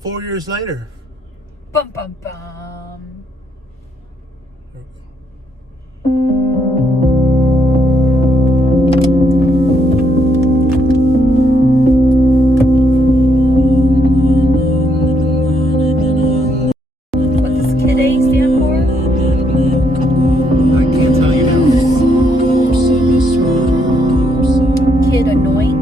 4 years later. Bum bum bum. What does Kid A stand for? I can't tell you now. Kid annoying?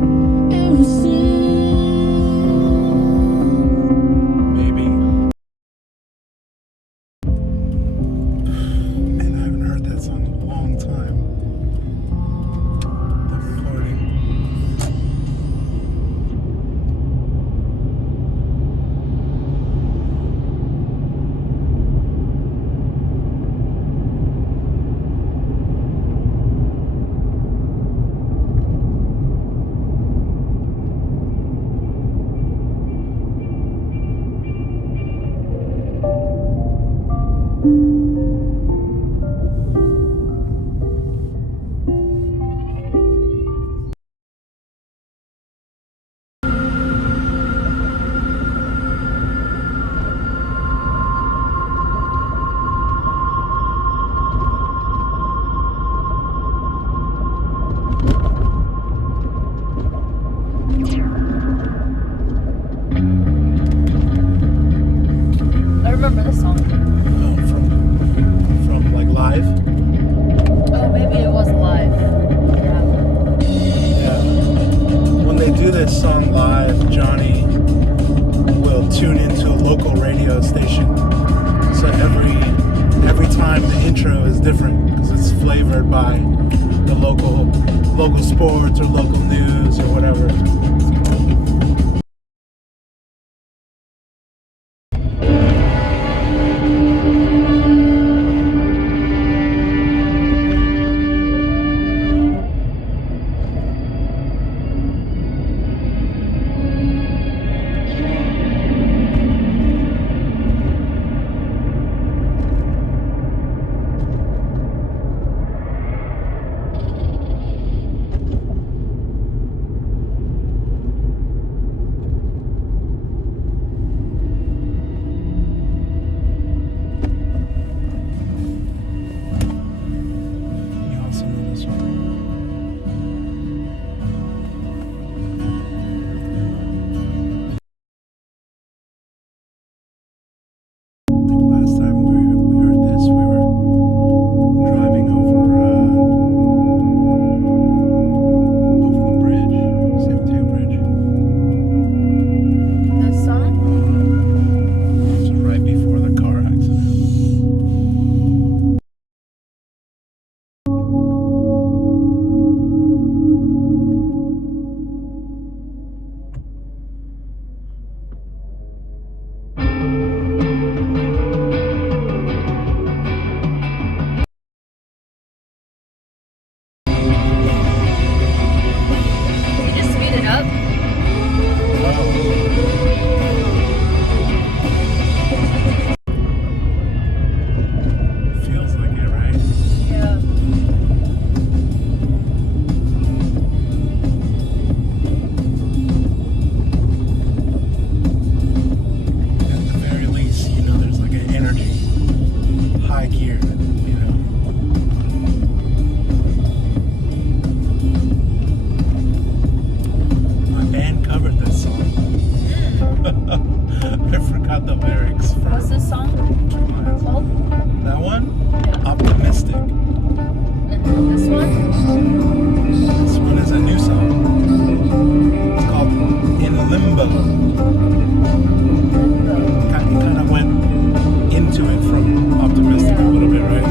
Maybe. Man, I haven't heard that song in a long time. The recording. I remember this song. From like live. Oh, maybe it was live. Yeah. Yeah. When they do this song live, Johnny will tune into a local radio station. So every time the intro is different because it's flavored by the local sports or local news or whatever. You also know this one. I think last time we heard this, we were driving over the bridge, San Mateo Bridge. This song? It's right before the car accident. Can you just speed it up? Feels like it, right? Yeah. At the very least, you know, there's like an energy, high gear, you know. My band covered this song. I forgot the lyrics for What's this song 2 Miles. called? That one? Yeah. Optimistic. And this one? This one is a new song. It's called In Limbo. Kind of went into it from Optimistic a little bit, right?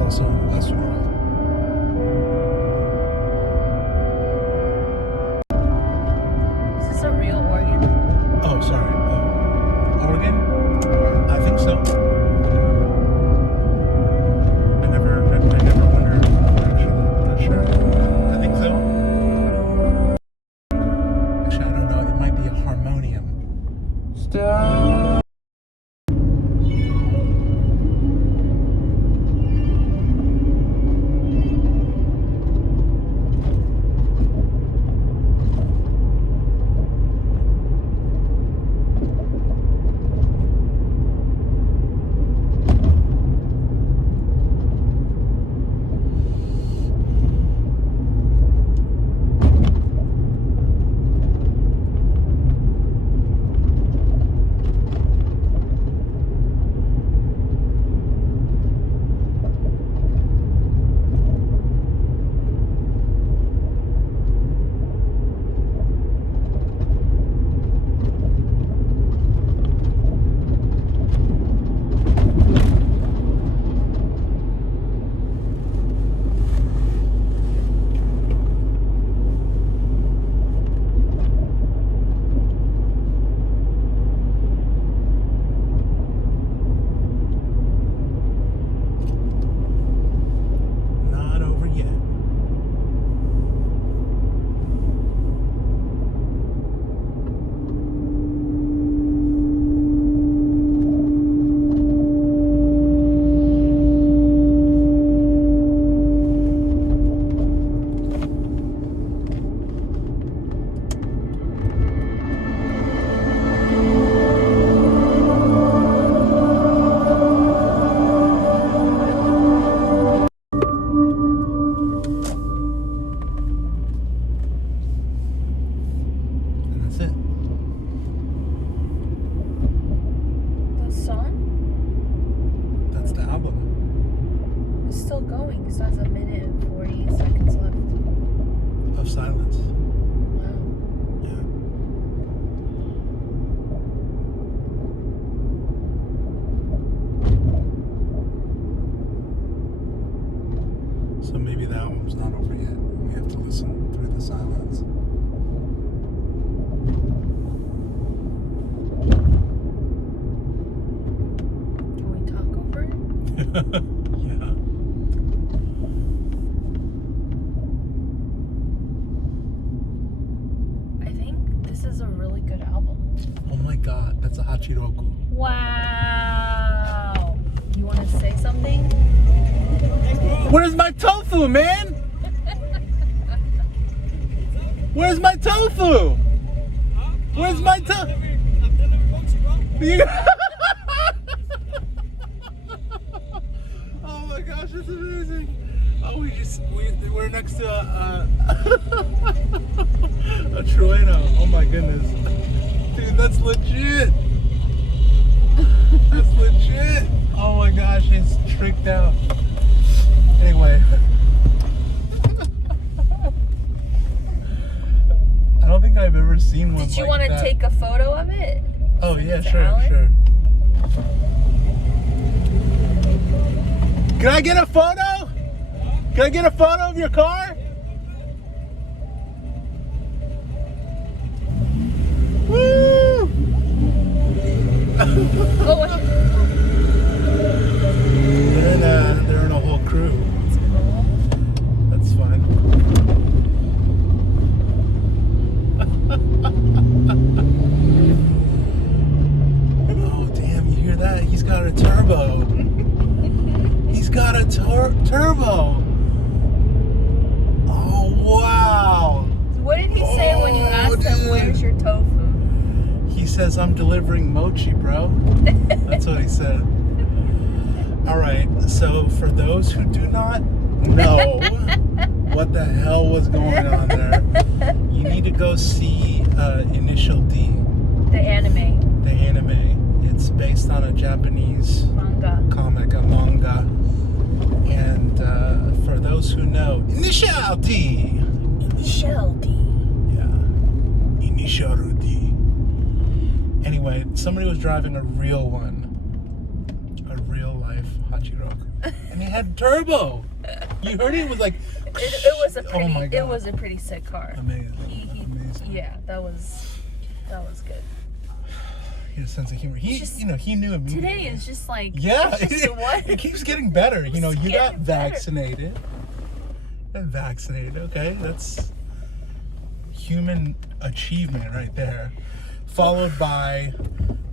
also in Westworld. Is this a real organ? Oh, sorry. Oregon? I think so. I never wondered, actually. Not sure. I think so. Actually, I don't know. It might be a harmonium. Stop. Not over yet. And that's it. The song That's the album. is still going. It still has 1:40 left. Of silence. Wow. Yeah. So maybe the album's not over yet. We have to listen through the silence. Can we talk over it? Yeah. I think this is a really good album. Oh my god, that's a Hachiroku. Wow. You want to say something? Where's my tofu, man? Where's my tofu? Where's my tofu? Oh my gosh, that's amazing. Oh, we're next to a Trueno. Oh my goodness. Dude, that's legit. That's legit. Oh my gosh, it's tricked out. Anyway. I don't think I've ever seen one Did you like want to that. take a photo of it? Oh yeah, to sure, Alan? sure. Can I get a photo? Can I get a photo of your car? Woo! Oh, what's your... They're in a whole crew. That's fine. Oh damn! You hear that? He's got a turbo. He's got a turbo. Oh wow! What did he say when you asked him, dude. where's your tofu? He says, I'm delivering mochi, bro. That's what he said. All right, so for those who do not know what the hell was going on there, you need to go see Initial D, The anime. the anime. It's based on a Japanese Manga. comic, a manga. And for those who know, Initial D. Initial D. Yeah. Initial D. Anyway, somebody was driving a real one. A real life Hachiroku. and it had turbo. You heard it was like. It was a pretty. Oh my God. It was a pretty sick car. Amazing. Amazing. Yeah, that was good. He had a sense of humor. He Just- he knew immediately. Today is just like Yeah, it's just what? it keeps getting better. You know, you got getting better. vaccinated. Okay, that's human achievement right there. Followed by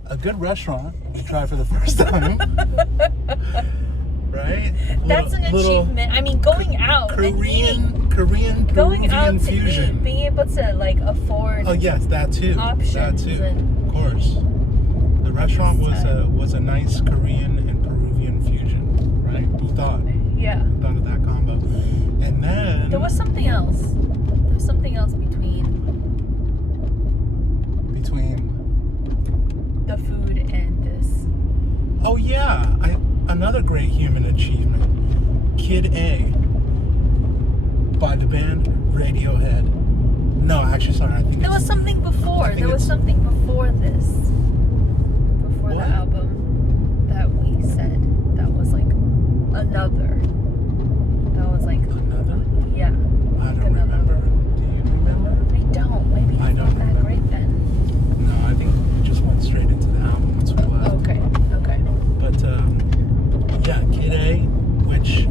a good restaurant you try for the first time. Right? That's an achievement. I mean, going out and eating, Korean going out Peruvian to fusion. eat, being able to like afford. Oh yes, that too. Options That too. and- Of course. The restaurant was a nice Korean and Peruvian fusion, right? You thought Yeah. of that combo. And then There was something else. There was something else between the food and this. oh yeah, another great human achievement. Kid A by the band Radiohead. No, actually sorry, I think There was something before. think There was it's- something before this. Before What? the album that we said that was like another. That was like another. yeah. I don't another. remember. Do you remember? I don't. Maybe I it's don't not that remember. great then. No, I think we just went straight into the album once we left. Okay. Okay. But yeah, Kid A, which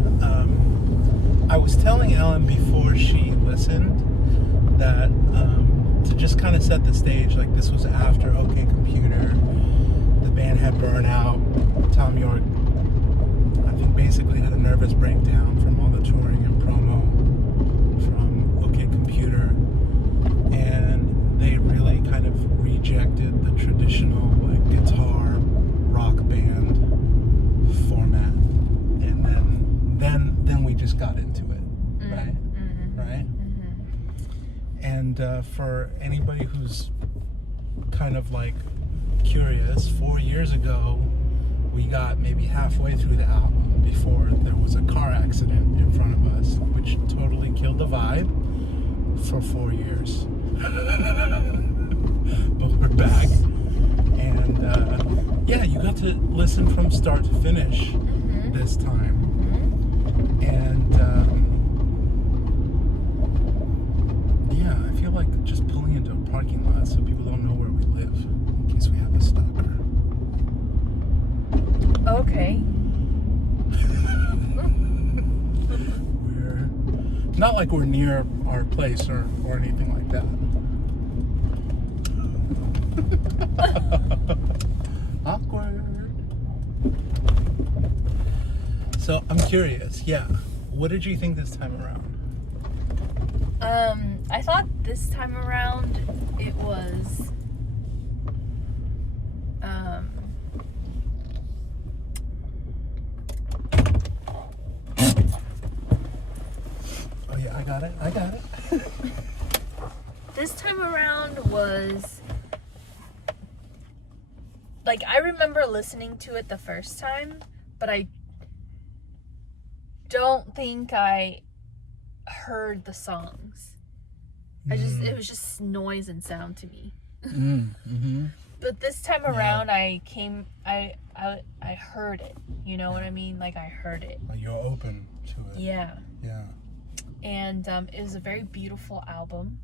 I was telling Ellen before she listened that to just kind of set the stage, like this was after OK Computer, the band had burnout. Tom York, I think, basically had a nervous breakdown from all the touring and promo from OK Computer, and they really kind of rejected the traditional like guitar rock band format, and then we just got into it, right? Right? And for anybody who's kind of like curious, 4 years ago we got maybe halfway through the album before there was a car accident in front of us, which totally killed the vibe for 4 years. But we're back, and yeah, you got to listen from start to finish this time, and yeah, I feel like just pulling into a parking lot so people don't know where we live in case we have a stalker. Okay. We're not like we're near our place or anything like that. Awkward. So I'm curious, yeah. What did you think this time around? I thought this time around it was Oh yeah, I got it. this time around was like I remember listening to it the first time, but I don't think I heard the songs. It was just noise and sound to me. But this time around, I heard it. You know what I mean? Like I heard it. You're open to it. Yeah. Yeah. And it was a very beautiful album.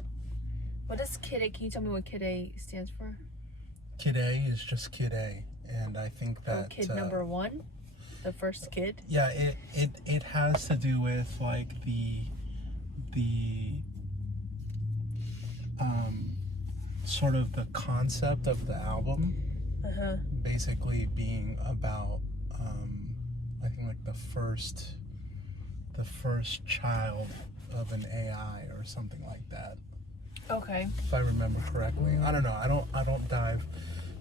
What is Kid A? Can you tell me what Kid A stands for? Kid A is just Kid A, and I think that Kid number one, the first kid. Yeah, it has to do with like the sort of the concept of the album, basically being about I think like the first child of an AI or something like that. Okay. If I remember correctly. I don't know. I don't dive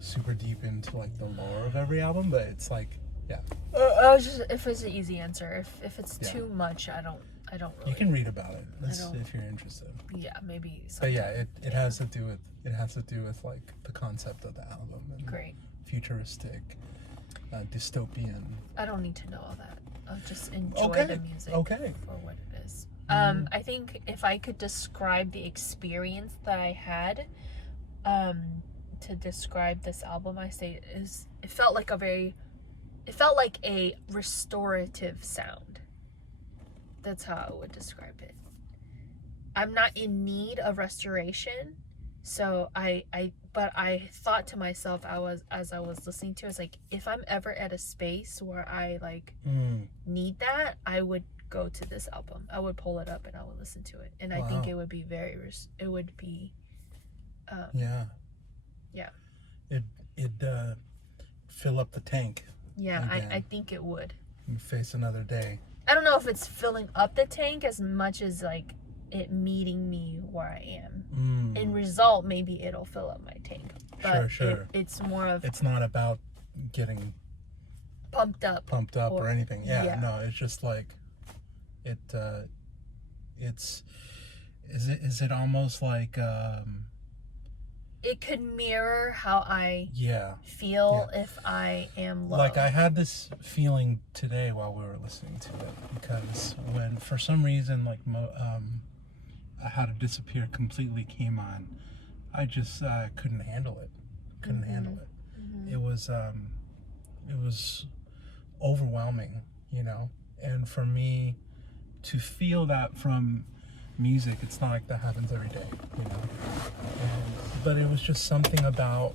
super deep into like the lore of every album, but it's like, yeah. I was just, if it's an easy answer. If it's too much, I don't really. You can read about it. If you're interested. Yeah, maybe. But yeah, it has to do with like the concept of the album and Great. futuristic, dystopian. I don't need to know all that. I'll just enjoy the music for what it is. I think if I could describe the experience that I had, to describe this album, I say it felt like a very it felt like a restorative sound. That's how I would describe it. I'm not in need of restoration, so but I thought to myself, as I was listening to it, it's like, if I'm ever at a space where I like need that, I would go to this album. I would pull it up and I would listen to it, and I think it would be yeah. It'd fill up the tank. Yeah, I think it would. And face another day. I don't know if it's filling up the tank as much as like it meeting me where I am. In result, maybe it'll fill up my tank. But sure. It's more of, it's not about getting pumped up or anything. Yeah, no, it's just like is it almost like it could mirror how I feel if I am low. Like I had this feeling today while we were listening to it, because when for some reason like How to Disappear completely came on, I just couldn't handle it. It was overwhelming, you know. And for me to feel that from music, it's not like that happens every day, you know. But it was just something about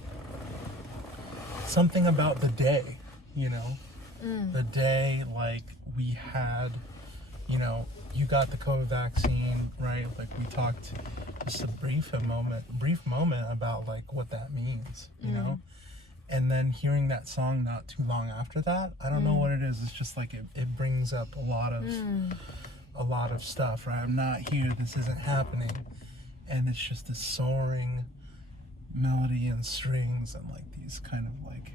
the day, you know. The day, like, we had, you know, you got the COVID vaccine, right? Like, we talked just a brief moment about like what that means, you know. And then hearing that song not too long after that, I don't know what it is. It's just like it brings up a lot of stuff, right? I'm not here, this isn't happening. And it's just this soaring melody and strings and like these kind of like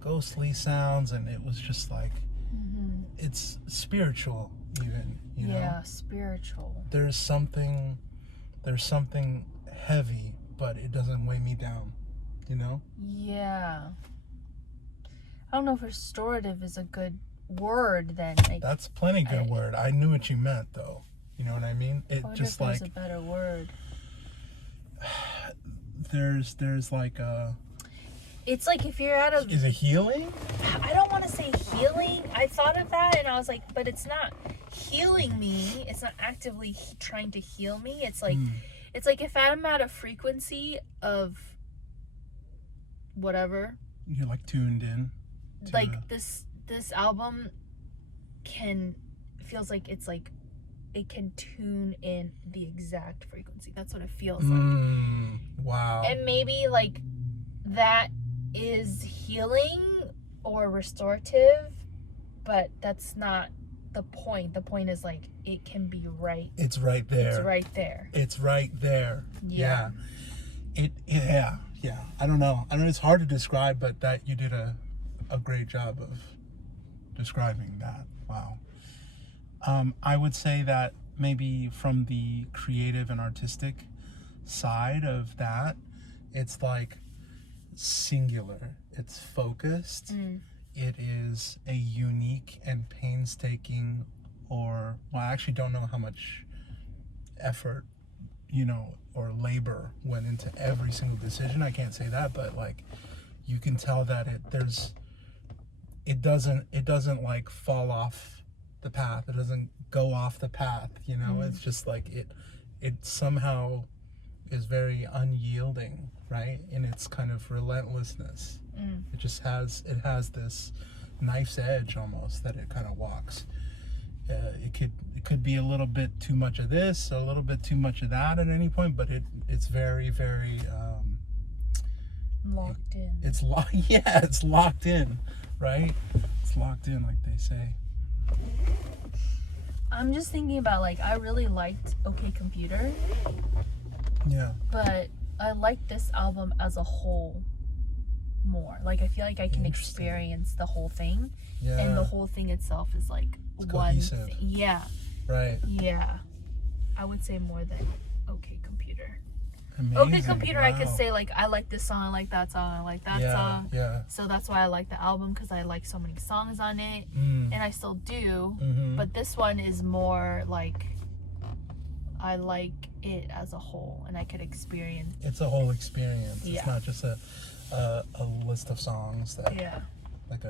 ghostly sounds, and it was just like it's spiritual even, you know? Yeah, spiritual. There's something heavy, but it doesn't weigh me down, you know? Yeah. I don't know if restorative is a good word then. Like, that's plenty good word. I knew what you meant though. You know what I mean? It just like there's a better word. There's like a, it's like if you're at a, is it healing? I don't want to say healing. I thought of that and I was like, but it's not healing me. It's not actively trying to heal me. It's like it's like if I'm at a frequency of whatever, you're like tuned in to like this album feels like it's like it can tune in the exact frequency. That's what it feels like. Wow. And maybe like that is healing or restorative, but that's not the point. The point is like it can be right. It's right there. It's right there. It's right there. Yeah. Yeah. I don't know. It's hard to describe, but that you did a great job of describing that. Wow. I would say that maybe from the creative and artistic side of that, it's like singular. It's focused. It is a unique and painstaking, or, well, I actually don't know how much effort, you know, or labor went into every single decision. I can't say that, but like you can tell that it doesn't like fall off the path. It doesn't go off the path, you know. It's just like it somehow is very unyielding, right? In its kind of relentlessness. It just has this knife's edge almost that it kind of walks. It could be a little bit too much of this, a little bit too much of that at any point, but it's very, very locked in. It's locked in, right? It's locked in, like they say. I'm just thinking about, like, I really liked OK Computer. Yeah. But I like this album as a whole more. Like, I feel like I can experience the whole thing. Yeah. And the whole thing itself is like it's one cohesive. thing. Yeah. Right. Yeah. I would say more than OK Computer. Amazing. OK Computer, wow. I could say, like, I like this song, I like that song, I like that song. Yeah. So that's why I like the album, because I like so many songs on it. And I still do. But this one is more like, I like it as a whole, and I could experience. It's a whole experience. Yeah. It's not just a list of songs that. Yeah. Like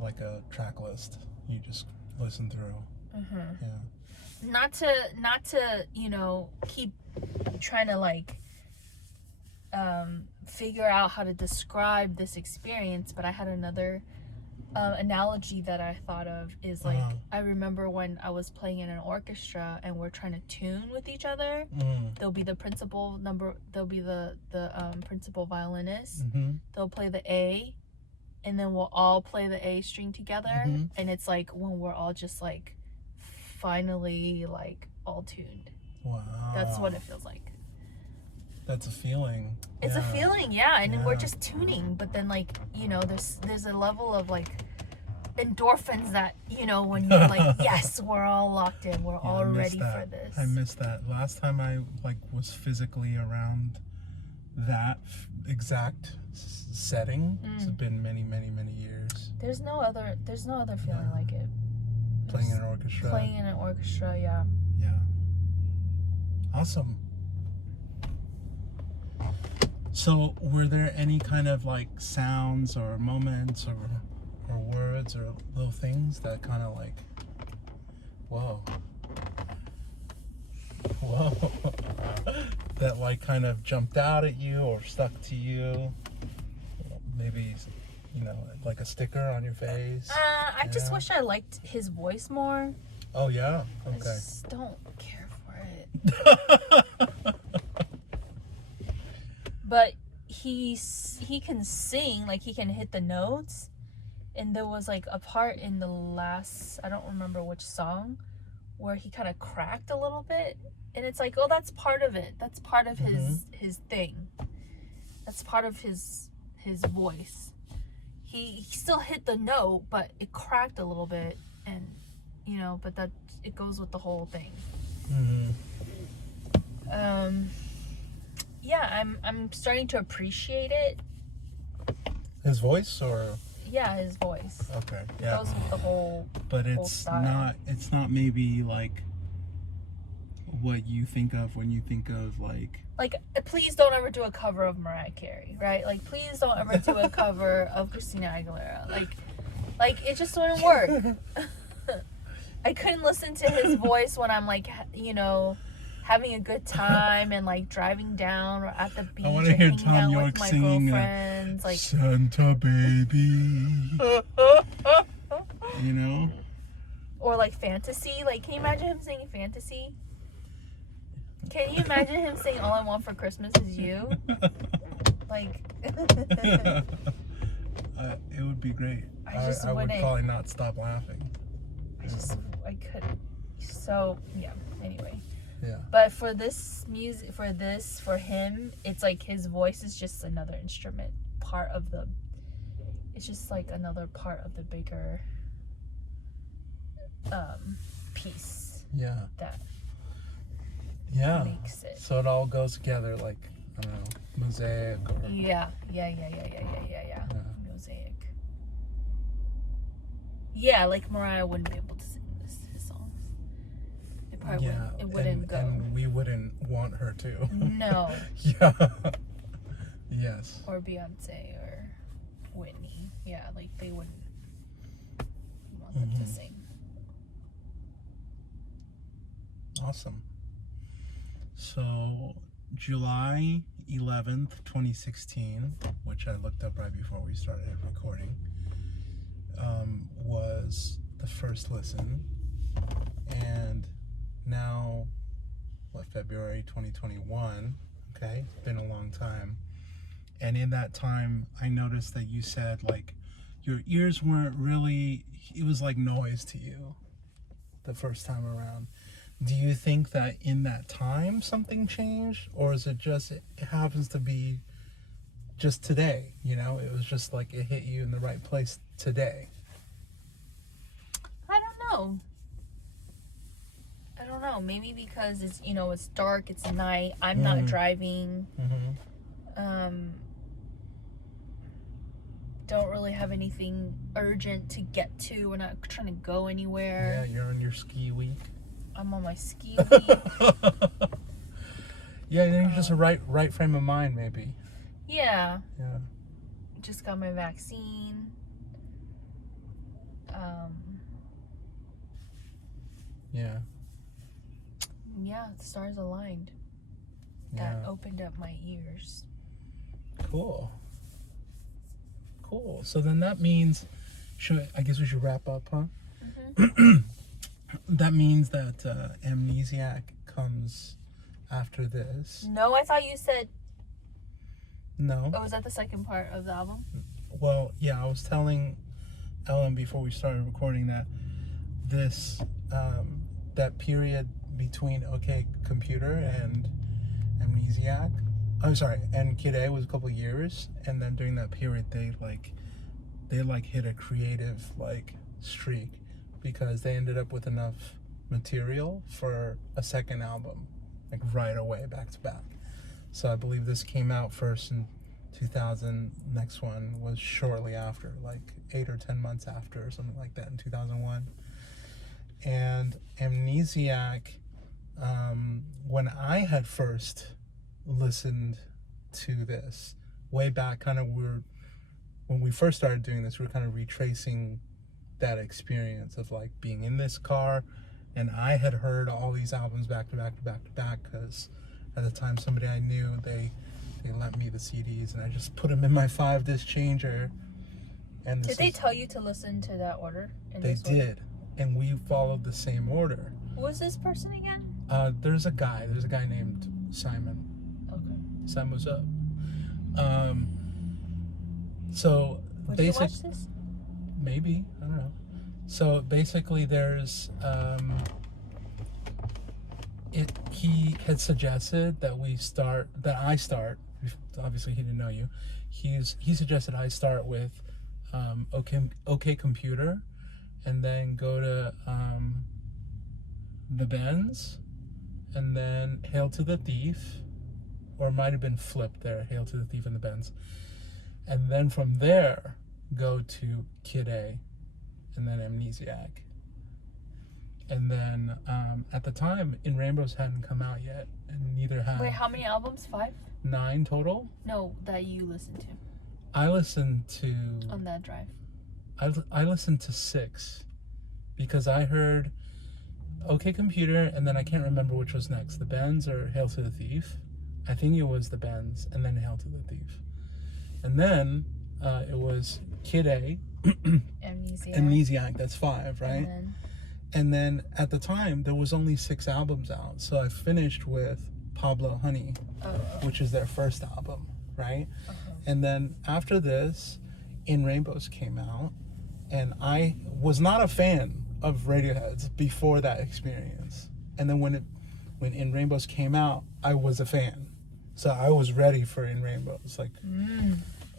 like a track list. You just listen through. Yeah. Not to keep trying to like figure out how to describe this experience, but I had another analogy that I thought of is like I remember when I was playing in an orchestra and we're trying to tune with each other. There'll be the principal principal violinist. They'll play the A, and then we'll all play the A string together, and it's like when we're all just like finally like all tuned. Wow. That's what it feels like. That's a feeling. It's a feeling, yeah, and we're just tuning, but then like, there's a level of like endorphins that, when you're like, yes, we're all locked in, we're all ready for this. I missed that. Last time I like was physically around that exact setting, it's been many, many, many years. There's no other feeling like it. Playing in an orchestra. Playing in an orchestra, yeah. Yeah. Awesome. So, were there any kind of like sounds or moments or words or little things that kind of like, whoa, that like kind of jumped out at you or stuck to you? Maybe, like a sticker on your face? I just wish I liked his voice more. Oh, yeah? Okay. I just don't care for it. But he can sing, like he can hit the notes, and there was like a part in the last, I don't remember which song, where he kind of cracked a little bit, and it's like, oh, that's part of it. That's part of his thing. That's part of his voice. He still hit the note, but it cracked a little bit, and but that it goes with the whole thing. Yeah, I'm starting to appreciate it. His voice, or? Yeah, his voice. Okay, yeah. It goes with the whole. But whole it's style. not maybe like what you think of when you think of like. Like, please don't ever do a cover of Mariah Carey, right? Like, please don't ever do a cover of Christina Aguilera. Like it just wouldn't work. I couldn't listen to his voice when I'm like, having a good time and like driving down or at the beach and hanging out with my girlfriends, like Santa baby. Or like fantasy. Like, can you imagine him singing fantasy? Can you imagine him saying "All I Want for Christmas Is You"? Like, it would be great. I would probably not stop laughing. I couldn't. So yeah. Anyway. Yeah. But for this music, for him, it's like his voice is just another instrument, it's just like another part of the bigger piece. Yeah. That makes it. So it all goes together like, I don't know, mosaic or. Yeah. Mosaic. Yeah, like Mariah wouldn't be able to sing his songs. It probably wouldn't. It wouldn't go. And we wouldn't want her to. No. Yeah. Yes. Or Beyonce or Whitney. Yeah, like they wouldn't want them to sing. Awesome. So, July 11th, 2016, which I looked up right before we started recording, was the first listen. And now, February 2021, okay? It's been a long time. And in that time, I noticed that you said, like, your ears weren't really, it was like noise to you the first time around. Do you think that in that time something changed? Or is it just, it happens to be just today? It was just like it hit you in the right place today. I don't know. Maybe because it's, it's dark, it's night, I'm not driving. Don't really have anything urgent to get to. We're not trying to go anywhere. Yeah, you're on your ski week. I'm on my ski week. Yeah, then you're just a right frame of mind, maybe. Yeah. Yeah. Just got my vaccine. Yeah. Yeah, the stars aligned. Yeah. That opened up my ears. Cool. So then that means, I guess we should wrap up, huh? Mm-hmm. That means that Amnesiac comes after this. No, I thought you said. No. Oh, was that the second part of the album? Well, yeah, I was telling Ellen before we started recording that this, that period between OK Computer and Amnesiac, and Kid A was a couple years, and then during that period they hit a creative streak because they ended up with enough material for a second album right away, back to back. So I believe this came out first in 2000, next one was shortly after, 8 or 10 months after or something like that, in 2001. And Amnesiac, when I had first listened to this way back, when we first started doing this, we were kind of retracing that experience of being in this car, and I had heard all these albums back to back because at the time somebody I knew, they lent me the CDs, and I just put them in my 5-disc changer. And did they tell you to listen to that order? They did, and we followed the same order. Who was this person again? There's a guy named Simon. Okay. Simon, what's up? So Would you watch this? Maybe, I don't know. So basically there's he had suggested that I start, obviously he didn't know you, he suggested I start with OK Computer, and then go to The Bends, and then Hail to the Thief, or it might have been flipped there, Hail to the Thief and The Bends, and then from there go to Kid A, and then Amnesiac. And then at the time, In Rainbows hadn't come out yet, and neither had. Wait, how many albums? 5? 9 total? No, that you listened to. I listened to. On that drive. I listened to 6, because I heard OK Computer, and then I can't remember which was next, The Bends or Hail to the Thief. I think it was The Bends, and then Hail to the Thief. And then it was Kid A. Amnesiac, that's 5, right? And then at the time, there was only 6 albums out. So I finished with Pablo Honey, which is their first album, right? And then after this, In Rainbows came out. And I was not a fan of Radiohead's before that experience. And then when In Rainbows came out, I was a fan. So I was ready for In Rainbows.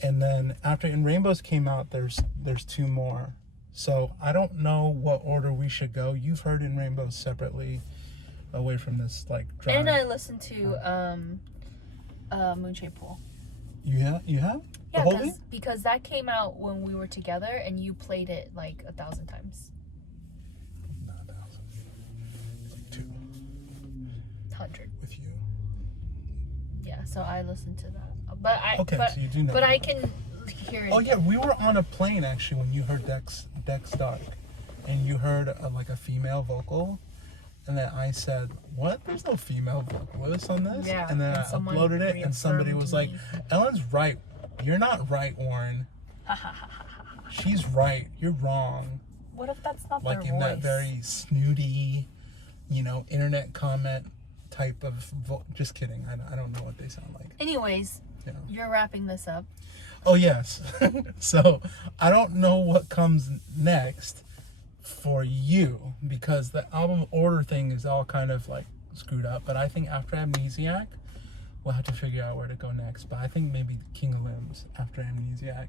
And then after In Rainbows came out, there's 2 more. So I don't know what order we should go. You've heard In Rainbows separately, away from this drive. And I listened to Moonshade Pool. You have? Yeah, the whole thing? because that came out when we were together, and you played it 1,000 times. Not 1,000. 200 with you. Yeah, so I listened to that. But so you do know. But I can hear it. Oh yeah, we were on a plane actually when you heard Dex Dark, and you heard a female vocal, and then I said, "What? There's no female vocalist on this." Yeah, and then I uploaded it, and somebody was like, me. "Ellen's right. You're not right, Warren. She's right. You're wrong." What if that's not their in voice? that very snooty, internet comment type of just kidding. I don't know what they sound like. Anyways, you're wrapping this up. Oh yes. So I don't know what comes next for you, because the album order thing is all kind of screwed up. But I think after Amnesiac, we'll have to figure out where to go next. But I think maybe King of Limbs after Amnesiac,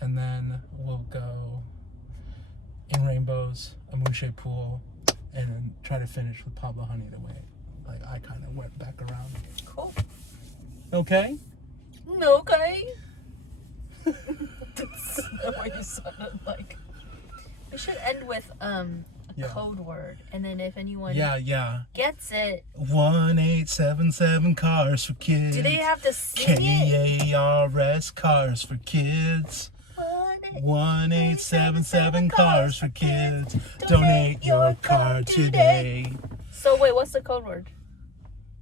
and then we'll go In Rainbows, A Moonshade Pool, and then try to finish with Pablo Honey the way I kind of went back around. Cool. Okay? Okay. That's what you sounded like. We should end with a code word, and then if anyone gets it, 1877 cars for kids. Do they have to sing it? KARS, cars for kids. 1877 Cars for Kids. Donate your car today. So wait, what's the code word?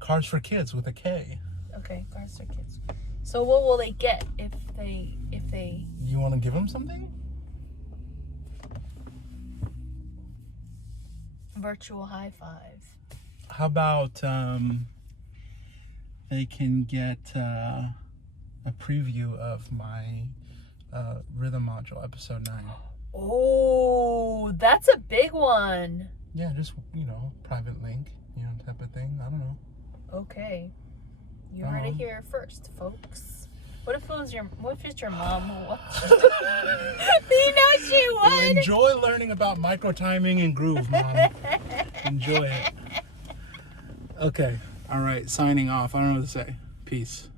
Cars for Kids with a K. Okay, Cars for Kids. So what will they get if they You want to give them something? virtual high five? How about they can get a preview of my rhythm module episode 9. Oh, that's a big one. Yeah, just private link, type of thing. I don't know. Okay. You heard it here first, folks. What if it's your mom who watched? You know she would. Enjoy learning about micro timing and groove, Mom. Enjoy it. Okay. All right. Signing off. I don't know what to say. Peace.